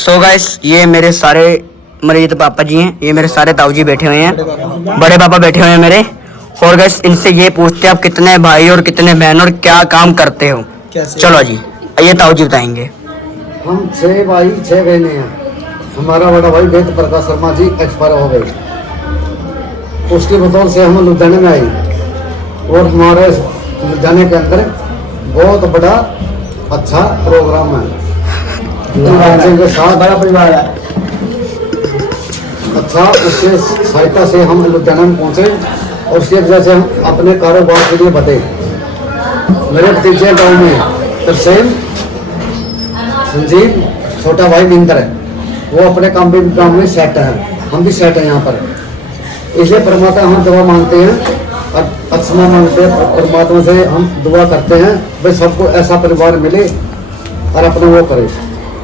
So guys ये मेरे सारे मेरे ये तो पापा जी हैं, ये मेरे सारे ताऊ जी बैठे हुए हैं, बड़े पापा बैठे हुए हैं मेरे। और गाइस इनसे ये पूछते हैं आप कितने भाई और कितने बहन और क्या काम करते हो। चलो जी ये ताऊ जी बताएंगे। हम 6 भाई 6 बहनें हैं। हमारा बड़ा भाई वेद प्रकाश शर्मा जी एक्सपायर हो गए, उसके बतौर से हम लुधियाने में आई। और हमारे लुधियाने के अंदर बहुत बड़ा अच्छा प्रोग्राम है, के साथ बड़ा परिवार है अच्छा। उसके सहायता से हम लुधियाना में पहुंचे और उसकी वजह से हम अपने कारोबार के लिए बढ़े। मेरे भतीजे गाँव में तरसेम संजीव छोटा भाई मिंदर है, वो अपने काम में सेट है, हम भी सेट हैं यहाँ पर। इसलिए परमात्मा हम दुआ मांगते हैं और अच्छा मांगते हैं, परमात्मा से हम दुआ करते हैं भाई सबको ऐसा परिवार मिले और अपने वो करे।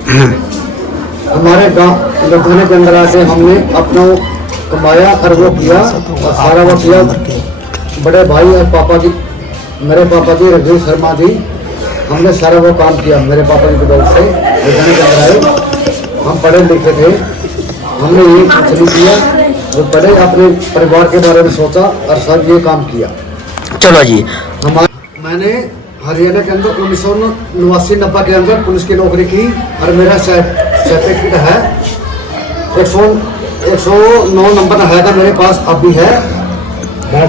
हमारे गांव लुधियाने के अंदर आके हमने अपना कमाया और वो किया और सारा वो किया। बड़े भाई और पापा की मेरे पापा जी रघुवीर शर्मा जी, हमने सारा वो काम किया मेरे पापा जी के दौर से लुधियाने के अंदर आए। हम पढ़े लिखे थे, हमने ये कुछ नहीं किया, वो पढ़े अपने परिवार के बारे में सोचा और सब ये काम किया। चलो जी मैंने हरियाणा के अंदर 1989-90 के अंदर पुलिस की नौकरी की और मेरा सर्टिफिकेट है 109 नंबर है मेरे पास अब भी है।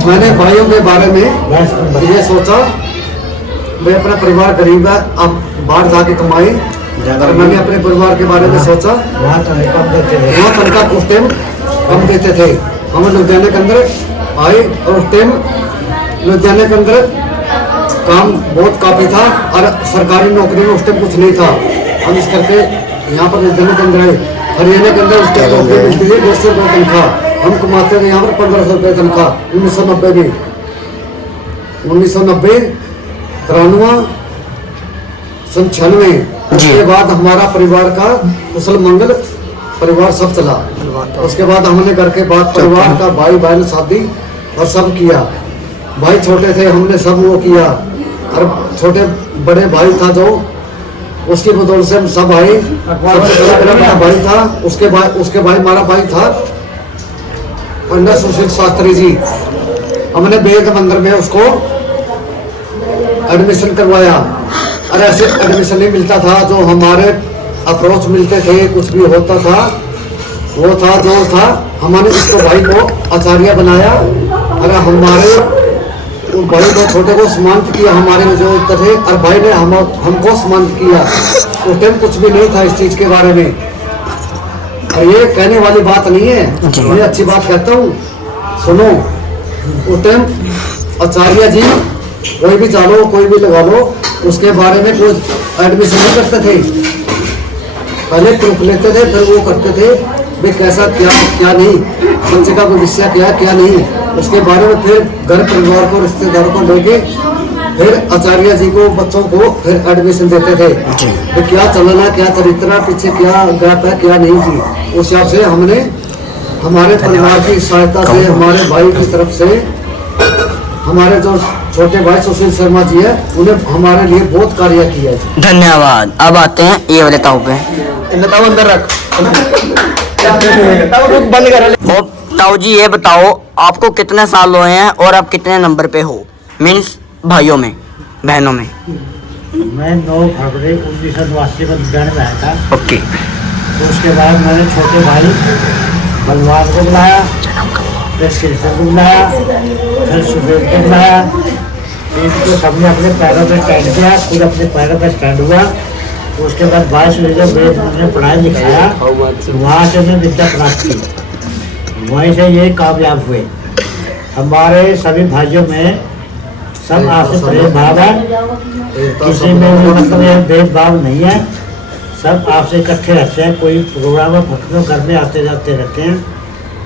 मैंने भाइयों के बारे में ये सोचा मैं अपना परिवार गरीब है, अब बाहर जाके कमाए। और मैंने अपने परिवार के बारे में सोचा, वहाँ तनख्वाह उस टाइम कम देते थे। हम लुधियाने के अंदर आए और उस टाइम लुधियाने के अंदर काम बहुत काफ़ी था और सरकारी नौकरी में उस टाइम कुछ नहीं था। हम इस करके यहाँ पर लुधियाने के अंदर आए। हरियाणा के अंदर उस टाइम नौकरी मिलती थी 150 रुपये तनख्वाह, हम कमाते थे यहाँ पर 1500 रुपये तनख्वाह 1990 में। 1990 93 उसके बाद हमारा परिवार का कुशल मंगल परिवार सब चला। उसके बाद हमने घर के बाद परिवार का भाई बहन शादी और सब किया। भाई छोटे थे, हमने सब वो किया और छोटे बड़े भाई था जो उसकी बदौलत से हम सब भाई, सबसे बड़ा भाई था उसके भाई हमारा भाई था पंडित सुशील शास्त्री जी। हमने वेद मंदिर में उसको एडमिशन करवाया और ऐसे एडमिशन नहीं मिलता था, जो हमारे अप्रोच मिलते थे कुछ भी होता था वो था जो था। हमने इसको भाई को आचार्य बनाया और हमारे भाई को छोटे को सम्मानित किया हमारे में जो थे, और भाई ने हमको सम्मानित किया। उस टाइम कुछ भी नहीं था इस चीज़ के बारे में। और ये कहने वाली बात नहीं है, मैं अच्छी बात कहता हूँ, सुनो। उस टाइम आचार्य जी कोई भी चालो कोई भी लगा लो, उसके बारे में कोई एडमिशन नहीं करते थे। पहले प्रूफ लेते थे फिर वो करते थे भाई कैसा क्या नहीं, बच्चे का भविष्य क्या नहीं, उसके बारे में फिर घर परिवार को रिश्तेदारों को लेके फिर आचार्य जी को बच्चों को फिर एडमिशन देते थे तो क्या चलना क्या चरित्र पीछे क्या गैप है क्या नहीं थी। उस हिसाब से हमने हमारे परिवार की सहायता से हमारे भाई की तरफ से हमारे जो छोटे भाई सुशील शर्मा जी है उन्हें हमारे लिए बहुत कार्य किया है। धन्यवाद। अब आते हैं ये वाले ताऊ पे। अंदर रख बंद कर। ताऊ जी ये बताओ आपको कितने साल हुए हैं और आप कितने नंबर पे हो, मीन्स भाइयों में बहनों में? मैं 9 फरवरी 1989 को लुधियाने में आया था। ओके। तो उसके बाद मैंने छोटे भाई बलवान को बुलाया, फिर शीर्षक को बुलाया, फिर सुबेद को बुलाया। इनको सबने अपने पैरों पर स्टैंड किया, खुद अपने पैरों पर स्टैंड हुआ। तो उसके बाद 22 वेद ने पढ़ाई लिखाया, वहाँ से मैं विद्या प्राप्त की, वहीं से ये कामयाब हुए। हमारे सभी भाइयों में सब आपसे भेदभाव है, किसी में भी मतलब यह भेदभाव नहीं है, सब आपसे इकट्ठे रहते हैं। कोई प्रोग्राम में फंक्शनों करने आते जाते रहते हैं।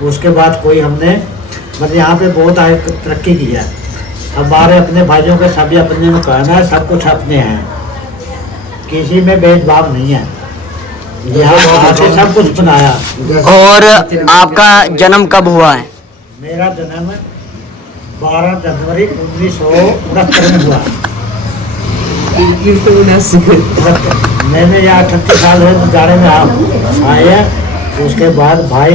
उसके बाद कोई हमने मतलब यहाँ पे बहुत आगे तरक्की की है। हमारे अपने भाइयों के सभी अपने में कहना है, सब कुछ अपने हैं, किसी में भेदभाव नहीं है। यहाँ आके सब कुछ बनाया। और आपका जन्म कब हुआ है? मेरा जन्म 12 जनवरी 1969 में हुआ। मैंने यहाँ 38 साल है लुधियाने में आए हैं। उसके बाद भाई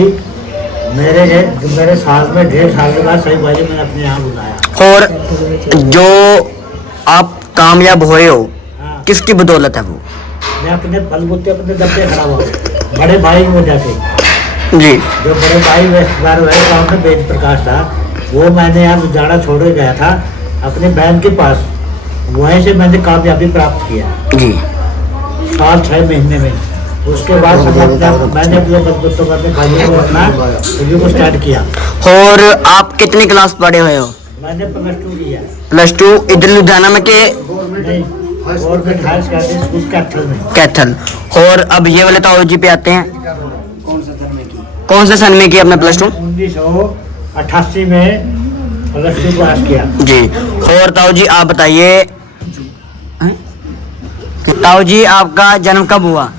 मेरे साल में 1.5 साल के बाद सही भाई मैंने अपने यहाँ बुलाया। और जो आप कामयाब हुए हो हाँ, किसकी बदौलत है वो? मैं अपने बलबूते अपने दबे खड़ा हुआ बड़े भाई की वजह से। जी जो बड़े भाई वेस्टबार हुए गाँव में वेद प्रकाश था, वो मैंने यहाँ लुधियाना छोड़ के गया था अपनी बहन के पास। वहीं से मैंने कामयाबी प्राप्त किया जी। साल 6 महीने में। उसके बाद मैंने अपने बलबूतों पर अपने भाइयों को अपना रिव्यू को स्टार्ट किया। और आप कितनी क्लास पढ़े हुए हो? मैंने +2 किया। +2 इधर लुधियाना में के नहीं, government higher secondary school Kaithal में। कैथल। और अब ये वाले ताऊ जी पे आते हैं। कौन से सन में किया आपने +2? 1988 में +2 पास किया। जी। और ताऊ जी आप बताइए, ताऊ जी आपका जन्म कब हुआ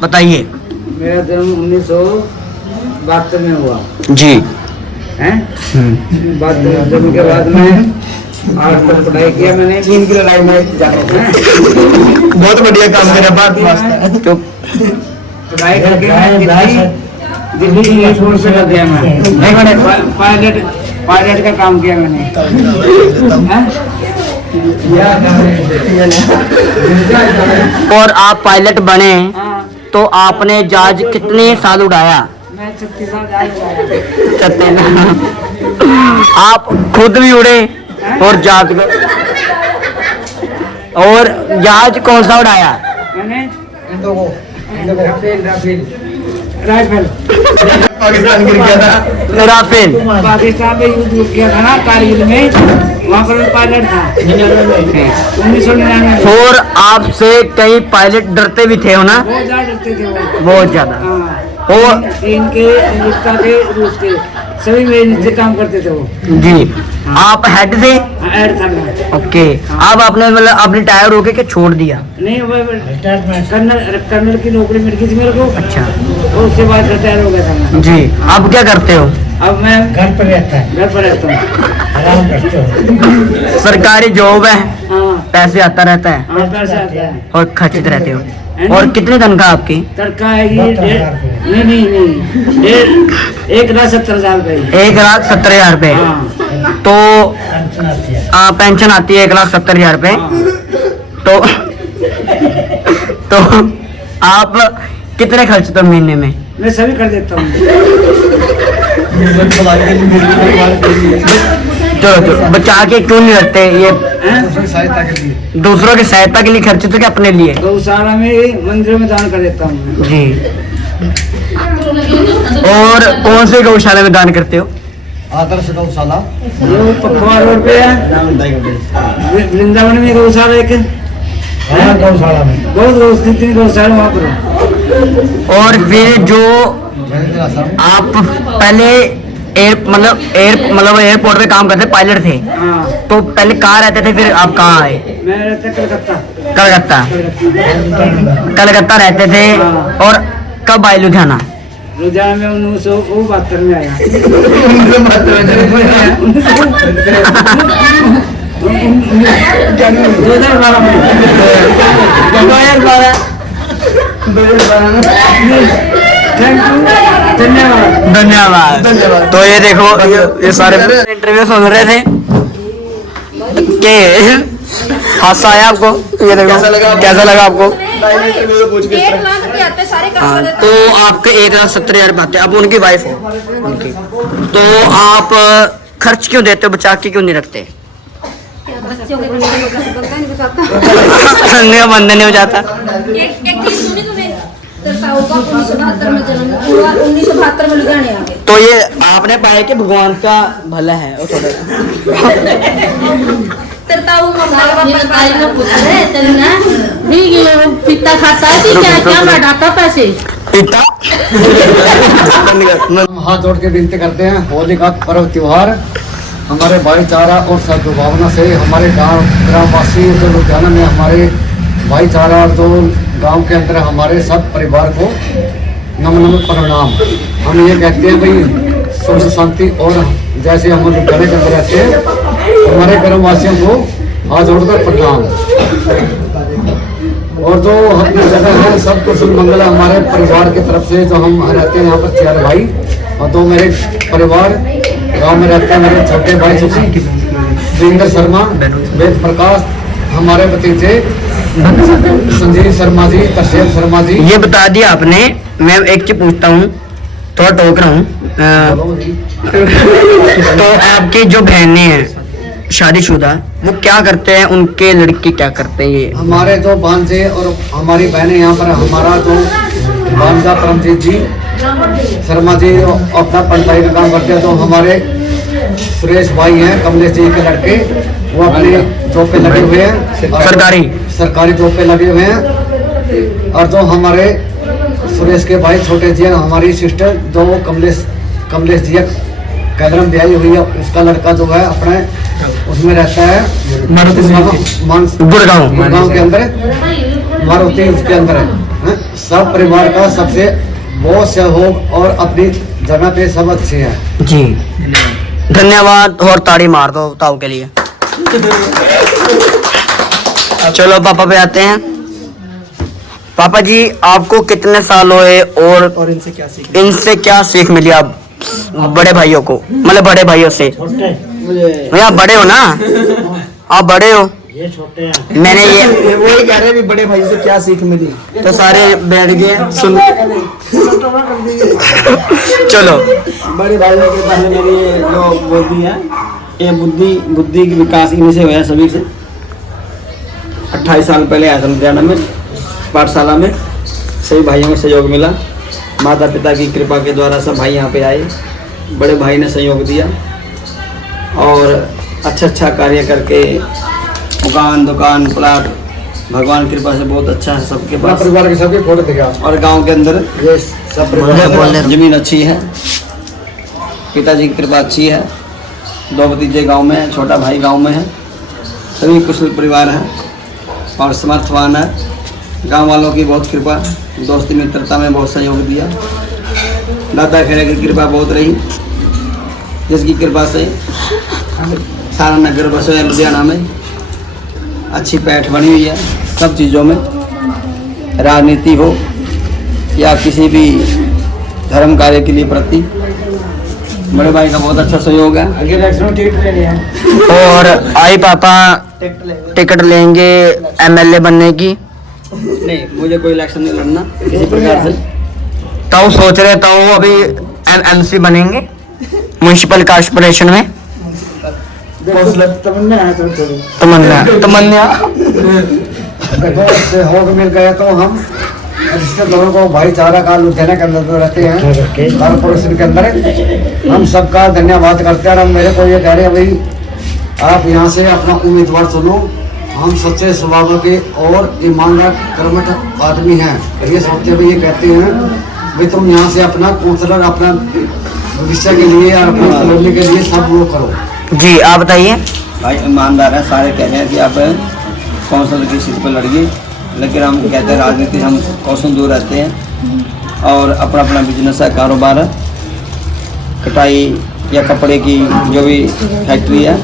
बताइए? मेरा जन्म 1972 में हुआ जी। है। बाद जन्म के बाद में 8 तक पढ़ाई किया मैंने। 3 की लड़ाई में बहुत बढ़िया काम मेरा बात तो पढ़ाई करके मैं दिल्ली एयरपोर्ट से लग गया। मैं पायलट का काम किया मैंने। और आप पायलट बने हाँ, तो आपने जहाज कितने साल उड़ाया? मैं 36 साल जहाज आप खुद भी उड़े और जहाज और जहाज कौन सा उड़ाया? मैंने राइफल पाकिस्तान गिर गया था। राफेल पाकिस्तान में युद्ध किया था ना कारगिल में, वहाँ पर मैं पायलट था 1999। और आपसे कई पायलट डरते भी थे हो ना? बहुत ज्यादा डरते थे वो। बहुत ज्यादा। हाँ, और चीन के, अमेरिका के, रूस के सभी मेरे नीचे काम करते थे वो। जी। आप हेड थे? ऐड था मैं। ओके। अब आपने मतलब अपने टायर रोके के छोड़ दिया? नहीं, वो कर्नल की नौकरी मिल गई थी मेरे को। अच्छा। और उसके बाद रिटायर हो गया था मैं। जी। अब क्या करते हो? अब मैं घर पर रहता है, घर पर रहता हूँ। आराम करते हो। सरकारी जॉब है, हाँ पैसे आता रहता है हाँ, पैसे आता है। और खर्चित रहते हो। और कितनी तनख्वाह आपकी? तड़का है ये नहीं 1,70,000 रुपये। 1,70,000 रुपए। हाँ तो पेंशन आती है। पेंशन आती है 1,70,000 रुपए। हाँ। तो आप कितने खर्चते हो महीने में? मैं सभी कर देता हूँ। चलो बचा के क्यों नहीं रखते ये? हैं? दूसरों की सहायता के लिए खर्चे तो क्या अपने लिए? गौशाला में, मंदिरों में दान कर देता हूँ। जी। और कौन से गौशाला में दान करते हो? आदर्श गौशाला ये पखवाड़ रोड पे है, वृंदावन में गौशाला एक है। हाँ, गौशाला में बहुत कितनी गौशाला वहाँ पर। और फिर जो आप पहले एयरपोर्ट पे काम करते पायलट थे, हाँ, तो पहले कहाँ रहते थे, फिर आप कहाँ आए? मैं रहता कलकत्ता। कलकत्ता। कलकत्ता रहते थे। और कब आए लुधियाना? लुधियाना में 1972 में आया। 2012 में। 2012 थैंक यू, धन्यवाद। तो ये देखो ये सारे इंटरव्यू सुन रहे थे के हादसा आया आपको? ये देखो कैसा लगा आपको? 1,00,000 रुपए आते हैं सारे काम वाले। तो आपके 1,70,000 आते हैं। अब उनकी वाइफ हो उनकी, तो आप खर्च क्यों देते हो, बचा के क्यों नहीं रखते? बच्चों के बनता नहीं बचाता। नहीं बंधन नहीं हो जाता। एक चीज सुनी तुम्हें, तरताऊ का 1972 में जन्म हुआ, 1972 में लुधियाने आ गए। तो ये आपने पाया कि भगवान का भला है वो थोड़ा। तरताऊ पिता खाता है कि क्या बढ़ाता पैसे पिता। हम हाथ जोड़ के विनती करते हैं, होली का पर्व त्योहार हमारे भाईचारा और सद्भावना से हमारे ग्रामवासी जो लुधियाना में हमारे भाईचारा और जो गांव के अंदर हमारे सब परिवार को नमन प्रणाम। हम ये कहते हैं भाई सुख शांति, और जैसे हम लुधियाना के अंदर रहते हैं हमारे ग्रामवासियों को हाथ जोड़कर प्रणाम। और जो अपनी जगह है सब कुशल मंगल हमारे परिवार की तरफ से, जो हम रहते हैं यहाँ पर 4 भाई और 2 मेरे परिवार गांव में रहते हैं। मेरे छोटे भाई वीरेंद्र शर्मा, वेद प्रकाश, हमारे भतीजे संजीव शर्मा जी, कश्यप शर्मा जी। ये बता दिया आपने, मैं एक चीज पूछता हूँ, थोड़ा टोक रहा हूँ। तो आपकी जो बहनें हैं शादीशुदा, वो क्या करते हैं, उनके लड़के क्या करते हैं? ये हमारे जो भांजे और हमारी बहनें यहाँ पर, हमारा जो भांजा परमजीत जी शर्मा जी अपना पंचायत का काम करते हैं। जो हमारे सुरेश भाई हैं, कमलेश जी के लड़के, वो अपने जॉब पे लगे हुए हैं, सरकारी जॉब पे लगे हुए हैं। और जो हमारे सुरेश के भाई छोटे जी हैं, हमारी सिस्टर जो कमलेश जी कैदरम ब्याही हुई है, उसका लड़का जो है अपने उसमें रहता है गुड़गांव के अंदर, मारुति उसके अंदर है। सब परिवार का सबसे बहुत सहयोग और अपनी जगह पे सब अच्छे हैं जी। धन्यवाद और ताड़ी मार दो ताऊ के लिए। चलो पापा पे आते हैं। पापा जी, आपको कितने साल हुए और इनसे क्या सीख मिली आप बड़े भाइयों को, मतलब बड़े भाइयों से? भैया बड़े हो ना आप, बड़े हो, ये छोटे हैं। मैंने ये वही कह रहे हैं भी बड़े भाई से क्या सीख मिली। तो सारे बैठ गए सुन। चलो, बड़े भाइयों के पहले मेरी ये जो बुद्धि है, ये बुद्धि की विकास इन्हीं से हुआ है सभी से। 28 साल पहले आया था लुधियाना में पाठशाला में, सभी भाइयों को सहयोग मिला। माता पिता की कृपा के द्वारा सब भाई यहाँ पे आए, बड़े भाई ने सहयोग दिया और अच्छा कार्य करके दुकान प्लाट भगवान की कृपा से बहुत अच्छा है सबके पास। परिवार के सबके फोटो दिखा और गांव के अंदर ये सब परिवार जमीन अच्छी है, पिताजी की कृपा अच्छी है, 2 भतीजे गांव में हैं, छोटा भाई गांव में है, सभी कुशल परिवार है और समर्थवान है। गांव वालों की बहुत कृपा, दोस्ती मित्रता में बहुत सहयोग दिया। दादा खेड़े की कृपा बहुत रही, जिसकी कृपा से सारा नगर बसा है लुधियाना में। अच्छी पैठ बनी हुई है सब चीज़ों में, राजनीति हो या किसी भी धर्म कार्य के लिए प्रति बड़े भाई का बहुत अच्छा सहयोग है। और आई पापा टिकट लेंगे एमएलए बनने की? नहीं, मुझे कोई इलेक्शन नहीं लड़ना किसी प्रकार से। ताऊ सोच रहे ताऊ अभी एमसी बनेंगे म्युनिसिपल कॉर्पोरेशन में। तमन्ना सहयोग मिल गया तो हम रिश्तेदारों को भाईचारा का लुधियाना के अंदर जो रहते हैं कॉर्पोरेशन के अंदर, हम सबका धन्यवाद करते हैं। और मेरे को ये कह रहे हैं भाई आप यहाँ से अपना उम्मीदवार चुनो, हम सच्चे स्वभाव के और ईमानदार कर्मठ आदमी हैं। ये सोचते हुए ये कहते हैं भाई तुम यहाँ से अपना काउंसलर अपना भविष्य के लिए और अपनी कॉलोनी के लिए सब लोग करो। जी आप बताइए। भाई ईमानदार है, सारे कह रहे हैं कि आप काउंसलर की सीट पर लड़िए, लेकिन हम कहते हैं राजनीति हम कौशल दूर रहते हैं और अपना अपना बिजनेस है, कारोबार है, कटाई या कपड़े की जो भी फैक्ट्री है,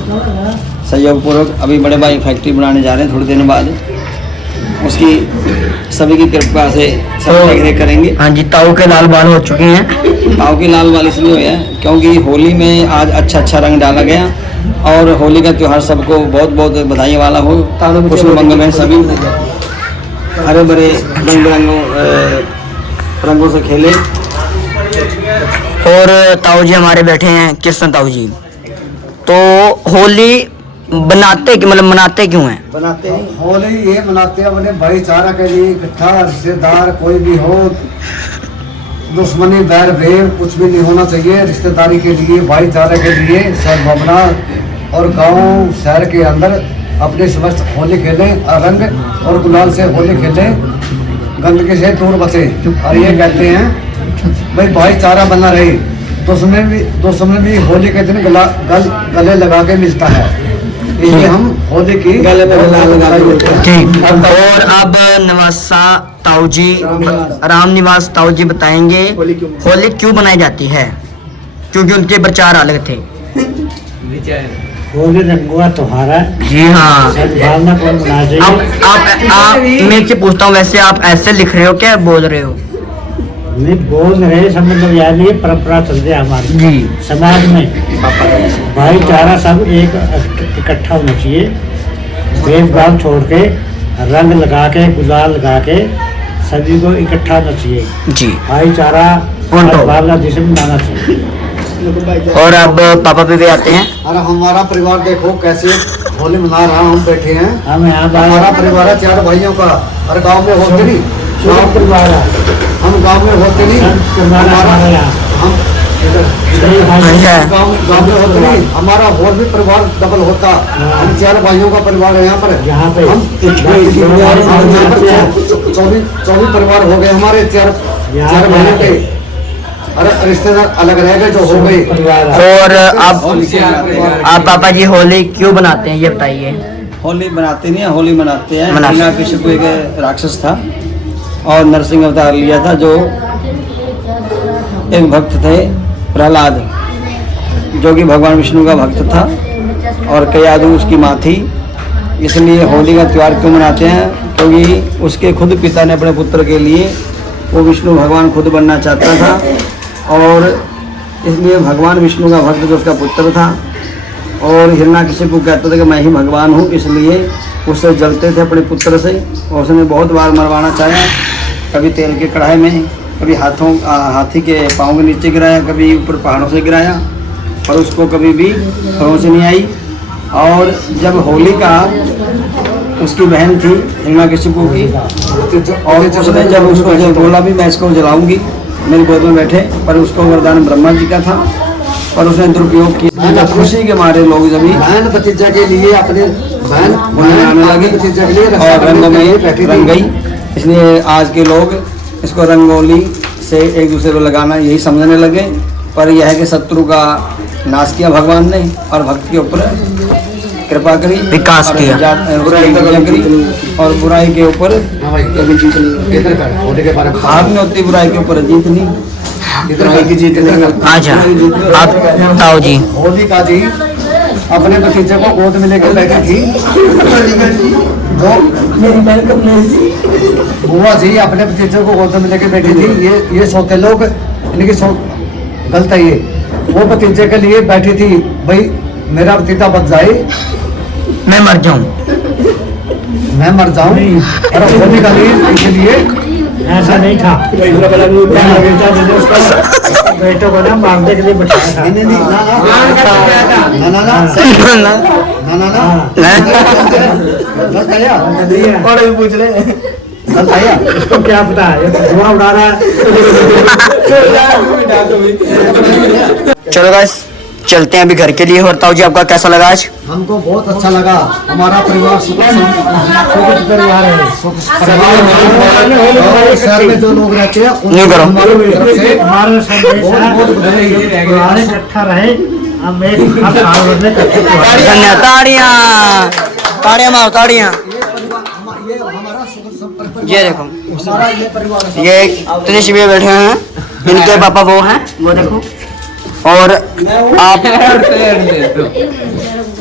सहयोगपूर्वक अभी बड़े भाई फैक्ट्री बनाने जा रहे हैं थोड़ी देर बाद, उसकी सभी की कृपा से सब देख करेंगे। हाँ जी, ताऊ के लाल बाल हो चुके हैं। ताऊ के लाल बाल इसलिए हुए हैं क्योंकि होली में आज अच्छा रंग डाला गया और होली का त्यौहार सबको बहुत बहुत बधाई वाला हो, खुश मंगल में सभी हरे भरे रंग रंगों से खेले। और ताऊ जी हमारे बैठे हैं कृष्ण ताऊ जी। तो होली बनाते कि मतलब मनाते क्यों हैं? बनाते हैं होली ये मनाते हैं अपने भाईचारा के लिए, इकट्ठा रिश्तेदार कोई भी हो, दुश्मनी बैर भेद कुछ भी नहीं होना चाहिए। रिश्तेदारी के लिए, भाईचारे के लिए सद्भावना और गांव शहर के अंदर अपने समस्त होली खेलें और रंग और गुलाल से होली खेलें, गंदगी से दूर बचे। और ये कहते हैं भाई भाईचारा बना रहे, दुश्मन भी होली के दिन गले लगा के मिलता है, इसलिए हम होली की गले में गला लगा के ठीक। और अब नवासा ताऊ जी, राम निवास ताऊ जी बताएंगे होली क्यों बनाई जाती है, क्योंकि उनके विचार अलग थे। होली रंगों का त्योहार है। जी हाँ। सद्भावना को मनाना चाहिए। आप मैं से पूछता हूँ, वैसे आप ऐसे लिख रहे हो क्या बोल रहे हो? नहीं बोल रहे सब मतलब याद नहीं, परंपरा चल रही है हमारी जी। समाज में। भाईचारा सब एक इकट्ठा होना चाहिए, भेदभाव छोड़ के रंग लगा के गुलाल लगा के सभी को इकट्ठा होना चाहिए। जी। भाईचारा भावना जिसे मनाना चाहिए। और अब पापा भी आते हैं। अरे हमारा परिवार देखो कैसे होली मना रहा, हम बैठे हैं। हम यहाँ हमारा परिवार है 4 भाइयों का, और गांव में होते नहीं, गाँव परिवार है, हम गांव में होते नहीं। हमारा हम गांव में होते नहीं, हमारा और भी परिवार डबल होता। हम 4 भाइयों का परिवार है यहाँ पर। यहाँ पे हम 24 परिवार हो गए हमारे 4 भाइयों के। अरे रिश्तेदार अलग रह गए जो हो गए। और आप पापा जी होली क्यों बनाते हैं ये बताइए? होली बनाते नहीं है, होली मनाते हैं। मनाते हैं। हिरण्यकशिपु एक राक्षस था और नरसिंह अवतार लिया था, जो एक भक्त थे प्रहलाद, जो कि भगवान विष्णु का भक्त था, और कयादु उसकी माँ थी। इसलिए होली का त्यौहार क्यों मनाते हैं? क्योंकि उसके खुद पिता ने अपने पुत्र के लिए, वो विष्णु भगवान खुद बनना चाहता था, और इसलिए भगवान विष्णु का भक्त जो उसका पुत्र था, और हिरण्यकशिपु कहता था कि मैं ही भगवान हूँ, इसलिए उससे जलते थे अपने पुत्र से। और उसने बहुत बार मरवाना चाहा, कभी तेल के कढ़ाई में, कभी हाथी के पाँव के नीचे गिराया, कभी ऊपर पहाड़ों से गिराया, पर उसको कभी भी खरोंच नहीं आई। और जब होली का उसकी बहन थी हिरण्यकशिपु की, और उसने जब उसको बोला भी मैं इसको जलाऊंगी, मेरी गोद में बैठे, पर उसको वरदान ब्रह्मा जी का था, पर उसने दुरुपयोग किया। खुशी के मारे लोग जब बहन भतीजा के लिए अपने बहन होली आने लगे भतीजा के लिए और रंगों में रंग गई। इसलिए आज के लोग इसको रंगोली से एक दूसरे को लगाना यही समझने लगे, पर यह है कि शत्रु का नाश किया भगवान ने, और भक्त के ऊपर कृपा करी, विकास और किया। बुराई करी, और बुराई के ऊपर कभी जीत नहीं। इधर कर होली के बारे में हार नहीं होती, बुराई के ऊपर जीत नहीं, बुराई की जीत नहीं। अच्छा आप ताऊ जी। होली का जी अपने भतीजे को गोद में लेकर बैठी थी, तो बुआ जी अपने भतीजे को गोद में लेकर बैठी थी। ये सोते लोग, इनकी सोच गलत है। ये वो भतीजे के लिए बैठी थी, भाई मेरा भतीजा बच जाए, मैं मर जाऊं, मैं मर जाऊं। और होली का लिए ऐसा नहीं था। बेटों को ना मारने के लिए बैठाया था। नहीं, ना और भी पूछ रहे इसको क्या पता है, ये धुआं उड़ा रहा है। चलो गाइस चलते हैं अभी घर के लिए। और ताऊ जी आपका कैसा लगा आज? हमको बहुत अच्छा लगा। हमारा परिवार सुख परिवार है। और शहर में जो लोग रहते हैं नहीं करो। हमारी तरफ से हमारे संदेश है, परिवार इकट्ठा रहे, हम एक हर साल में इकट्ठे त्योहार। धन्यवाद। ताड़ियाँ ताड़ियाँ मारो ताड़ियाँ। ये देखो ये इतने शिविर बैठे हुए हैं, इनके पापा वो हैं, वो देखो। और आप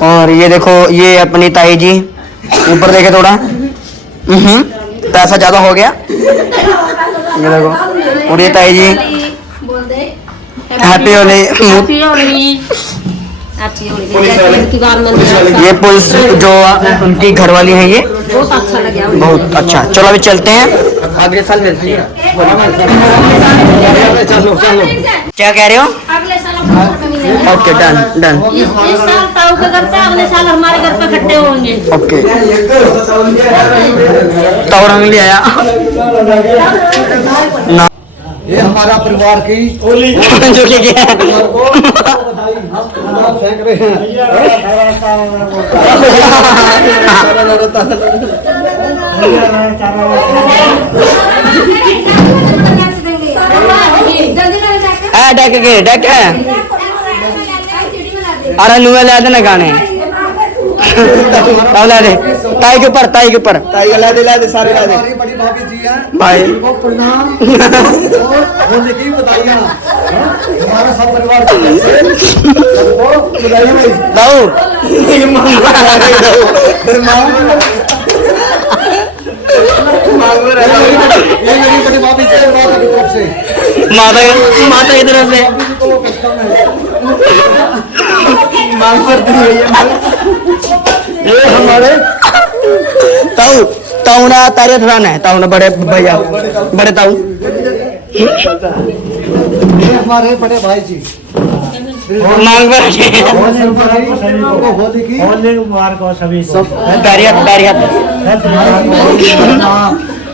और ये देखो ये अपनी ताई जी, ऊपर देखे थोड़ा पैसा ज्यादा हो गया, ये देखो। और ये ताई जी हैप्पी होली। ये पुलिस जो उनकी घरवाली है, ये बहुत अच्छा लगा। बहुत अच्छा। चलो अभी चलते हैं, अगले साल मिलते हैं। क्या कह रहे हो? अगले साल आपको मिलेगा। Okay done done. इस साल ताऊ का घर पे, अगले साल हमारे घर पे इकट्ठे होंगे। ओके ताऊ रंग ले आया ना ये हमारा परिवार की जो ले गया। हम फेंक रहे हैं। डक के डक है। अरे नुए ला देना गाने ला दे ताई के ऊपर, ताई के ऊपर ला दे सारे ला दे। भाभी जी हैं भाई इनको प्रणाम और होली की बधाइयाँ हमारा सब परिवार की तरफ से सबको बधाइयाँ भाई दाऊ ये मेरी बड़ी भाभी जी है माता की तरफ से माता माता की तरफ से मांग पर दी हुई है ये हमारे ताऊ ताऊ ना तारे थराना है ताऊ ना बड़े भैया बड़े ताऊ ये हमारे बड़े भाई जी मांग पर और शर्मा जी को होली की होली मुबारक हो सभी को बैरियत बैरियत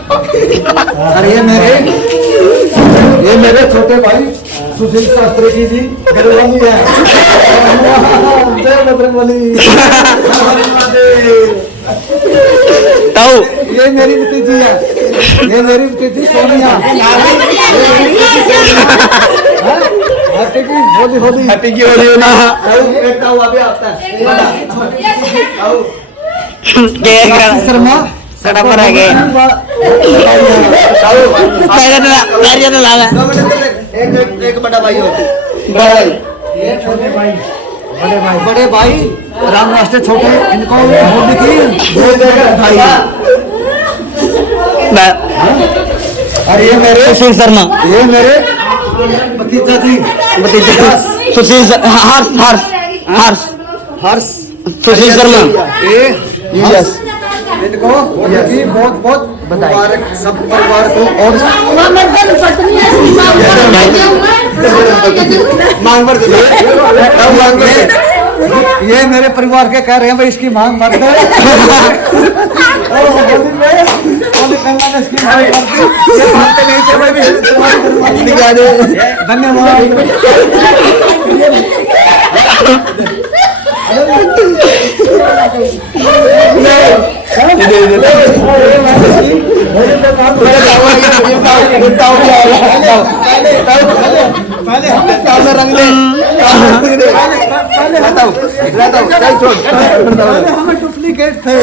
और ये मेरे छोटे भाई सुशील शास्त्री जी घरवाली है जय बजरंगबली। ताऊ ये मेरी भतीजी है ये मेरी भतीजी सोनिया हैप्पी की होली होली हैप्पी की होली ना शर्मा सड़ा पर आ गए बैरियत लागा एक बड़ा भाई हो ये छोटे भाई बड़े भाई राम राष्ट्र छोटे इनको होली की भाई और ये मेरे सुशील शर्मा ये मेरे भतीजा जी सुशील हर्ष हर्ष हर्ष हर्ष सुशील शर्मा यस इनको होली की बहुत बहुत मुबारक सब परिवार को और मांग भर दे ये मेरे परिवार के कह रहे हैं भाई इसकी मांग भर दे इसकी मांग भर दे ये मानते नहीं थे भाई धन्यवाद पहले हम रंग ले हमें डुप्लीकेट थे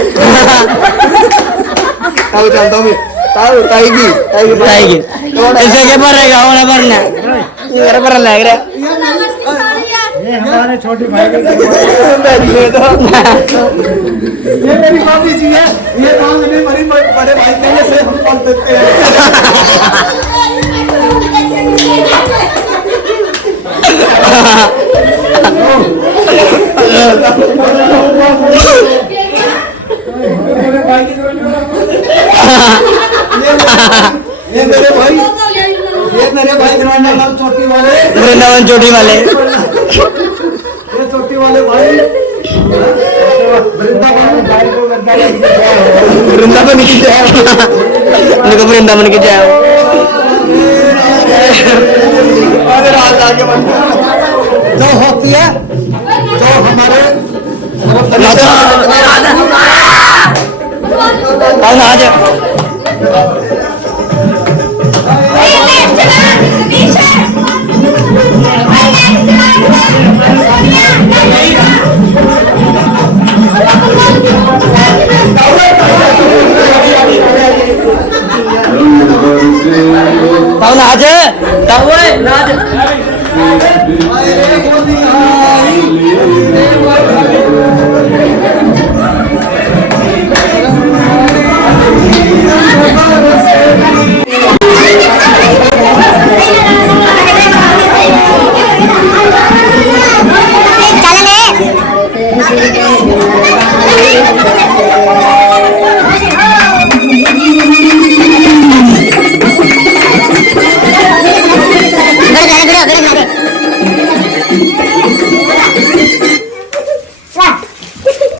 ऐसे के पर रहेगा और भरना ये पर लग रहा ये हमारे छोटे भाई के ये मेरी भाभी जी है ये नाम में मेरी बड़े भाई के से हम पढ़ देते हैं ये मेरे भाई वृंदावन चोटी वाले वृंदावन चोटी वाले ये चोटी वाले भाई वृंदावन की जय उनको वृंदावन की जय जो होती है जो हमारे आज नाच नाच